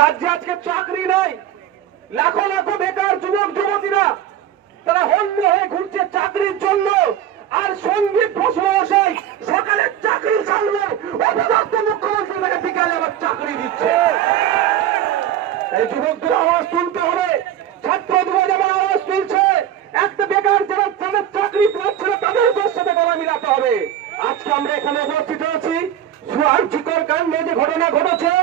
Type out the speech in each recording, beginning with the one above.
রাজ্যে আজকে চাকরি নাই, লাখো লাখো বেকার যুবক যুবতীরা তারা হন্য হয়ে ঘুরছে চাকরির জন্য। আর সঙ্গীত ঘোষ মহাশয় সকালে চাকরি ছাড়বে, অপদার্থ মুখ্যমন্ত্রী তাকে বিকালে আবার চাকরি দিচ্ছে। এই যুবকদের আওয়াজ তুলতে হবে, ছাত্র যুবক যেমন আওয়াজ তুলছে, একটা বেকার যারা তাদের চাকরি পাচ্ছে না তাদের সাথে গলা মিলাতে হবে। আজকে আমরা এখানে উপস্থিত হয়েছি, সুআর্যিকর কাণ্ডে যে ঘটনা ঘটেছে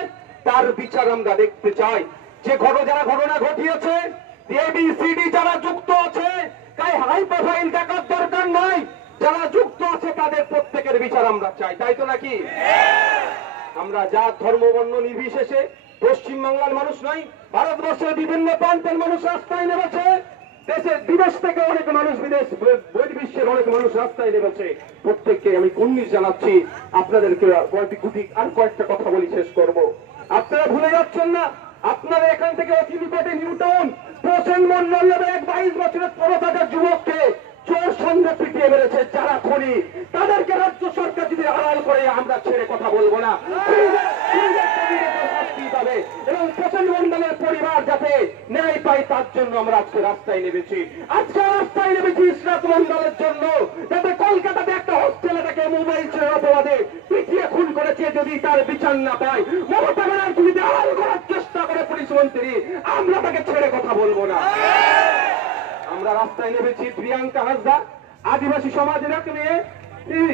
তার বিচার আমরা দেখতে চাই। যে যারা ঘটনা ঘটিয়েছে, এবিসিডি যারা যুক্ত আছে, তাই হাই প্রোফাইল দেখার দরকার নাই, যারা যুক্ত আছে তাদের প্রত্যেকের বিচার আমরা চাই, তাই তো নাকি? আমরা জাত ধর্ম বর্ণ নির্বিশেষে পশ্চিমবাংলার মানুষ নয়, ভারতবর্ষের বিভিন্ন প্রান্তের মানুষ রাস্তায় নেমেছে, দেশের বিদেশ থেকে অনেক মানুষ, বিদেশ বহির্বিশ্বের অনেক মানুষ রাস্তায় নেমেছে। প্রত্যেককে আমি কুর্নিশ জানাচ্ছি। আপনাদেরকে আর কয়েকটা কথা বলি, শেষ করব। আপনারা ভুলে যাচ্ছেন না, আপনারা এখান থেকে অতি নিকটে নিউটাউন প্রসেন মন্ডল নামে এক 22 বছরের পরতাজা যুবককে চোর সঙ্গে পিটিয়ে মেরেছে যারা খনি, তাদেরকে রাজ্য সরকার যদি আড়াল করে আমরা ছেড়ে কথা বলবো না। এবং প্রসেন মন্ডলের পরিবার যাতে ন্যায় পায় তার জন্য আমরা আজকে রাস্তায় নেমেছি। আজকে রাস্তায় নেমেছি ইসরাত মন্ডলের জন্য, যাতে কলকাতাতে একটা হোস্টেলে তাকে মোবাইল ছেড়ে অপরাধে পিটিয়ে খুন করেছে, যদি তার বিচার না পায়, মমতা ব্যানার্জি যদি আড়াল করার চেষ্টা করে পুলিশ মন্ত্রী, আমরা তাকে ছেড়ে কথা বলবো না। আমরা রাস্তায় নেমেছি। প্রিয়াঙ্কা হাসদা আদিবাসী সমাজের এক মেয়ে,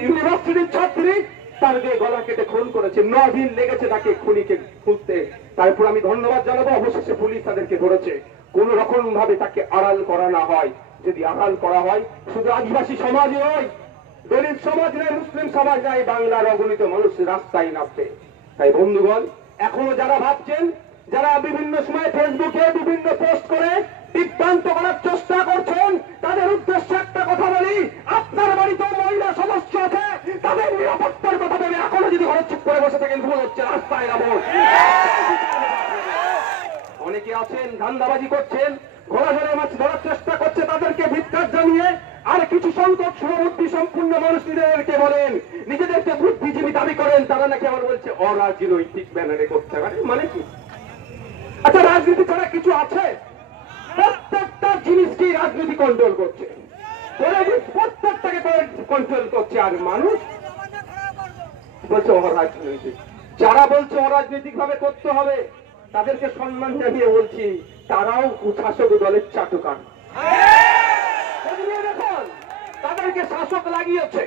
ইউনিভার্সিটির ছাত্রী, তার যে গলা কেটে খুন করেছে, 9 দিন লেগেছে তাকে খুনিকে খুঁজতে। তারপর আমি ধন্যবাদ জানাবো, অবশেষে পুলিশ তাদেরকে ধরেছে। কোন রকম ভাবে তাকে আড়াল করা না হয়। যদি আড়াল করা হয়, শুধু আদিবাসী সমাজ নয়, দলিত সমাজ নয়, মুসলিম সমাজ নয়, বাংলার অগণিত মানুষ রাস্তায় নামবে। তাই বন্ধুগণ, এখনো যারা ভাবছেন, যারা বিভিন্ন সময় ফেসবুকে বিভিন্ন পোস্ট করে বিভ্রান্ত করার চেষ্টা করছেন, তাদের উদ্দেশ্যে একটা কথা বলি, আপনার বাড়িতে মহিলা সদস্য আছে, তাদের নিরাপত্তার কথা বলে এখনো যদি ঘরে চুপ করে বসে থাকেন, ভুল হচ্ছে, রাস্তায় নামুন। অনেকে আছেন ধান্দাবাজি করছেন, ঘোরাঘুরে মাছ ধরার চেষ্টা করছে, তাদেরকে ধিক্কার জানিয়ে আর কিছু সংখ্যক সুবুদ্ধি সম্পূর্ণ মানুষ নিজেদেরকে বলেন, নিজেদেরকে বুদ্ধিজীবী দাবি করেন, তারা নাকি আবার বলছে অরাজনৈতিক ব্যানারে করতে পারে। মানে কি? আচ্ছা, রাজনীতি ছাড়া কিছু আছে? প্রত্যেকটা জিনিসকে রাজনীতি কন্ট্রোল করছে, প্রত্যেকটাকে কন্ট্রোল করছে। আর মানুষ বলছে অরাজনৈতিক। যারা বলছে অরাজনৈতিক ভাবে করতে হবে, তাদেরকে সম্মান জানিয়ে বলছি, তারাও শাসক দলের চাটুকার। দেখুন, তাদেরকে শাসক লাগিয়েছে,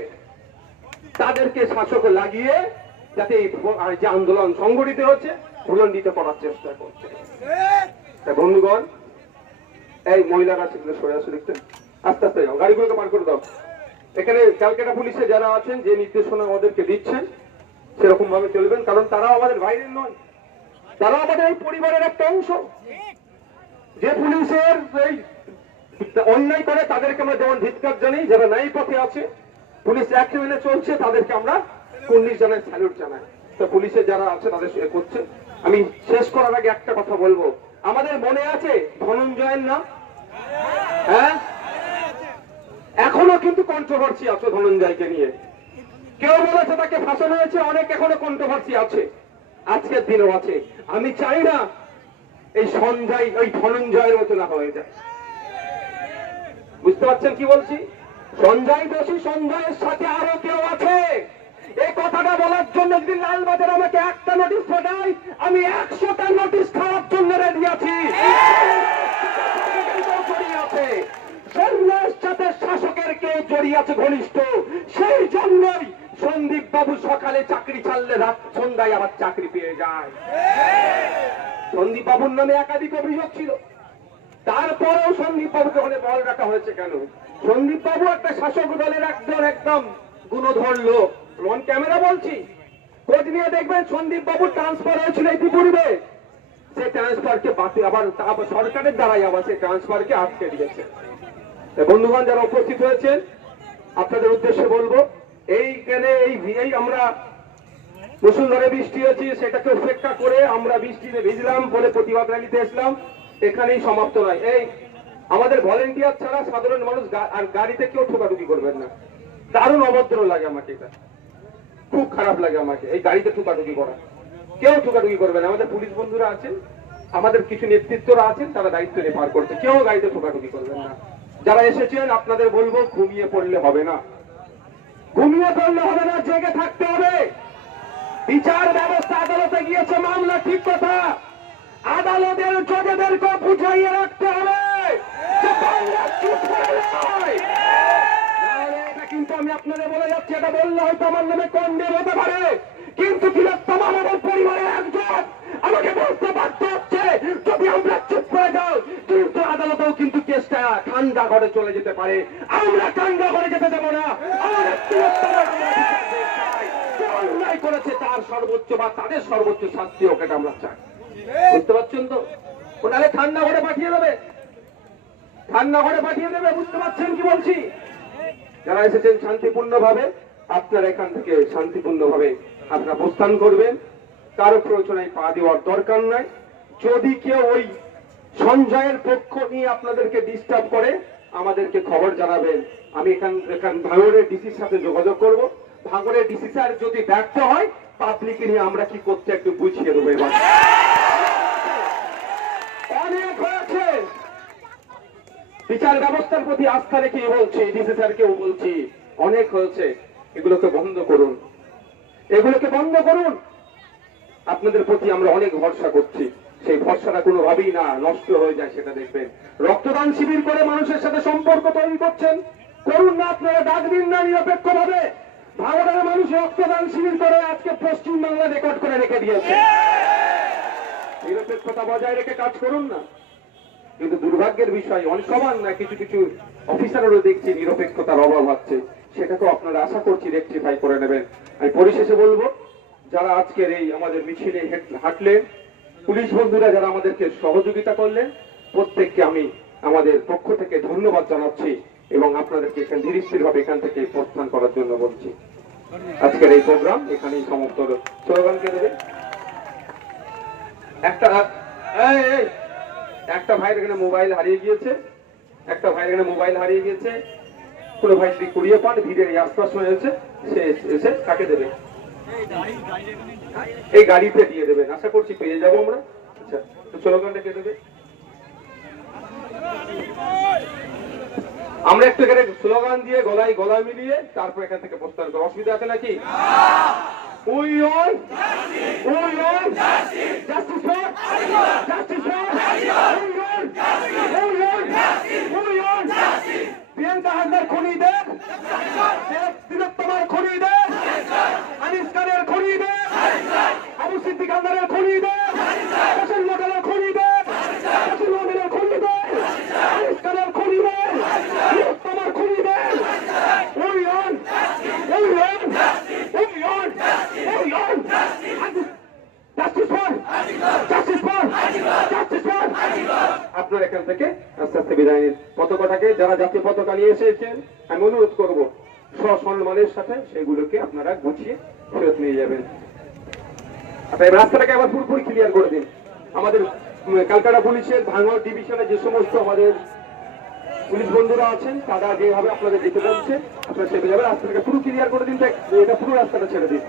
তাদেরকে শাসক লাগিয়ে যাতে যে আন্দোলন সংগঠিত হচ্ছে ভুলণ্ডিত করার চেষ্টা করছে। বন্ধুগণ, এই মহিলারা সেগুলো সরে আসে, দেখতে আস্তে আস্তে যাও, গাড়িগুলোকে পার করে দাও। এখানে ক্যালকাটা পুলিশে যারা আছেন, যে নির্দেশনা আমাদেরকে দিচ্ছেন সেরকম ভাবে চলবেন, কারণ তারাও আমাদের বাইরের নয়, তারাও আমাদের এই পরিবারের একটা অংশ। যে পুলিশের এই অন্যায় করে তাদেরকে আমরা যেমন ধিক্কার জানাই, যারা ন্যায় পথে আছে, পুলিশ অ্যাক্ট মেনে চলছে, তাদেরকে আমরা কুর্নিশ জানাই, স্যালুট জানাই। তো পুলিশের যারা আছে তাদের করছে। আমি শেষ করার আগে একটা কথা বলবো, আমাদের মনে আছে ধনঞ্জয়ের নাম? হ্যাঁ, এখনো কিন্তু কন্ট্রোভার্সি আছে ধনঞ্জয়কে নিয়ে। কেউ বলেছে তাকে ফাঁসানো হয়েছে, অনেক এখনো কন্ট্রোভার্সি আছে, আজকের দিনও আছে। আমি চাই না এই সঞ্জয় ওই ধনঞ্জয়ের মতো না হয়ে যায়। বুঝতে পারছেন কি বলছি? সঞ্জয় দোষী, সঞ্জয়ের সাথে আরো কেউ আছে। এই কথাটা বলার জন্য যদি লালবাজার আমাকে একটা নোটিশ পাঠায়, আমি 100টা নোটিশ খাওয়ার জন্য রেডি আছি। সন্ন্যাস সাথে শাসকের কেউ জড়িয়ে আছে ঘনিষ্ঠ, সেই জন্যই সন্দীপ বাবু সকালে চাকরি ছাড়লে রাত সন্ধ্যায় আবার চাকরি পেয়ে যায়। সন্দীপ বাবুর নামে একাধিক অভিযোগ ছিল, তারপরেও সন্দীপ বাবুকে ওখানে বল রাখা হয়েছে কেন? সন্দীপ বাবু একটা শাসক দলের একদম গুণধর লোক, অন ক্যামেরা বলছি, খোঁজ নিয়ে দেখবেন সন্দীপ বাবুর ট্রান্সফার হয়েছিল ইতিপূর্বে, সেই ট্রান্সফারকে আবার সরকারের দ্বারাই আবার সেই ট্রান্সফারকে আটকে দিয়েছে। বন্ধুগণ, যারা উপস্থিত হয়েছেন, আপনাদের উদ্দেশ্যে বলবো, এইখানে এই আমরা মুষলধারে বৃষ্টি হয়েছি, সেটাকে উপেক্ষা করে আমরা বৃষ্টিতে ভিজলাম বলে প্রতিবাদ র্যালিতে এসলাম, এখানেই সমাপ্ত নয়। এই আমাদের ভলেন্টিয়ার ছাড়া সাধারণ মানুষ আর গাড়িতে কেউ ঠোকাঠুকি করবেন না। দারুণ অভদ্র লাগে আমাকে, এটা খুব খারাপ লাগে আমাকে, এই গাড়িতে ঠোকাঠুকি করা। কেউ ঠোকাঠুকি করবে না। আমাদের পুলিশ বন্ধুরা আছেন, আমাদের কিছু নেতৃত্বরা আছেন, তারা দায়িত্ব নিয়ে পার করছে। কেউ গাড়িতে ঠোকাঠুকি করবেন না। যারা এসেছেন আপনাদের বলবো, ঘুমিয়ে পড়লে হবে না, ঘুমিয়ে পড়লে হবে না, জেগে থাকতে হবে। বিচার ব্যবস্থা আদালতে গিয়েছে, মামলা ঠিক কথা, আদালতের জজেদেরকে বুঝাইয়ে রাখতে হবে যে বাংলা চুপ করে নয়। নাহলে এটা কিন্তু আমি আপনাদের বলে যাচ্ছি, এটা বললে হয়তো আমার নামে কন্ডেম হতে পারে, কিন্তু বৃহত্তম আমাদের পরিবারের একজন আমাকে বলতে বাধ্য হচ্ছে যদি আমরা চুপ করে যাও, কিন্তু আদালতেও কিন্তু কেসটা ঠান্ডা ঘরে চলে যেতে পারে। আমরা ঠান্ডা ঘরে যেতে দেবো না। আমাদের বৃহত্তম অন্যায় করেছে তার সর্বোচ্চ বা তাদের সর্বোচ্চ শাস্তি হোক, এটা আমরা চাই। বুঝতে পারছেন তো? ওনারে ঠান্ডা ঘরে পাঠিয়ে দেবে, ঠান্ডা ঘরে পাঠিয়ে দেবে। বুঝতে পারছেন কি বলছি? যারা এসেছেন শান্তিপূর্ণ ভাবে, আপনারা এখান থেকে শান্তিপূর্ণ ভাবে আপনারা প্রস্থান করবেন। কারো প্ররোচনায় পা দেওয়ার দরকার নাই। যদি কেউ ওই সঞ্জয়ের পক্ষ নিয়ে আপনাদেরকে ডিস্টার্ব করে, আমাদেরকে খবর জানাবেন। আমি এখান ভাঙড়ের ডিসির সাথে যোগাযোগ করব। ভাঙড়ের ডিসি স্যার যদি ব্যর্থ হয়, পাবলিকে নিয়ে আমরা কি করতে একটু বুঝিয়ে দেবো। এবার অনেক হয়েছে, বিচার ব্যবস্থার প্রতি আস্থা রেখে বলছি, ডিসি স্যারকেও বলছি, অনেক হয়েছে। এগুলোকে বন্ধ করুন, এগুলোকে বন্ধ করুন। আপনাদের প্রতি আমরা অনেক ভরসা করছি, সেই ভরসাটা কোনোভাবেই না নষ্ট হয়ে যায়, সেটা দেখবেন। রক্তদান শিবির করে মানুষের সাথে সম্পর্ক তৈরি করছেন, করুন না। আপনারা ডাক দিন না নিরপেক্ষ ভাবে। ভারতের মানুষ রক্তদান শিবির করে আজকে পশ্চিমবাংলা রেকর্ড করে রেখে দিয়েছে। নিরপেক্ষতা বজায় রেখে কাজ করুন না। কিন্তু দুর্ভাগ্যের বিষয়, অনেক সমান না, কিছু কিছু অফিসারেরও দেখছি নিরপেক্ষতার অভাব হচ্ছে। সেটাকেও আপনারা আশা করছি রেকটিফাই করে নেবেন। আমি পরিশেষে বলবো, যারা আজকের এই আমাদের মিছিলে হাঁটলেন, পুলিশ বন্ধুরা যারা আমাদেরকে সহযোগিতা করলেন, প্রত্যেককে আমি আমাদের পক্ষ থেকে ধন্যবাদ জানাচ্ছি এবং আপনাদেরকে এখানে ধীরস্থির ভাবে এখান থেকে প্রস্থান করার জন্য বলছি। আজকের এই প্রোগ্রাম এখানেই সমাপ্ত হলো। স্লোগানকে দেবে একটা ভাইয়ের এখানে মোবাইল হারিয়ে গিয়েছে, একটা ভাইয়ের এখানে মোবাইল হারিয়ে গিয়েছে। কোনো ভাই যদি কুড়িয়ে পান, ভিড়ের এই আশপাশ হয়েছে, সে এসে কাকে দেবে, এই গাড়িতে দিয়ে দেবেন। আশা করছি পেয়ে যাবো আমরা। আচ্ছা, তো স্লোগানটা কে দেবে? আমরা একটু এখানে স্লোগান দিয়ে গলায় গলা মিলিয়ে তারপর এখান থেকে প্রস্থান করবো। অসুবিধা আছে নাকি? We want justice for Priyanka হাসদার খুনিদের, তিলোত্তমার খুনিদের, আনিস খানের খুনিদের, আবু সিদ্দিক আন্দারের খুনিদের, হোসেন মোডালের খুনিদের, হোসেন মোডালের খুনিদের, আনিস খানের খুনিদের, তিলোত্তমার খুনিদের। আপনার এখান থেকে আস্তে আস্তে বিদায় নিন। পতাকাটাকে, যারা জাতীয় পতাকা নিয়ে এসেছেন, আমি অনুরোধ করব সসম্মানের সাথে সেগুলোকে আপনারা গুছিয়ে ফেরত নিয়ে যাবেন। আপনার রাস্তাটাকে আবার পুরোপুরি ক্লিয়ার করে দিন। আমাদের ক্যালকাটা পুলিশের ভাঙড় ডিভিশনে যে সমস্ত আমাদের পুলিশ বন্ধুরা আছেন, তারা যেভাবে আপনাদের যেতে বলছে, আপনারা সেভাবে রাস্তাটাকে পুরো ক্লিয়ার করে দিন। এটা পুরো রাস্তাটা ছেড়ে দিন।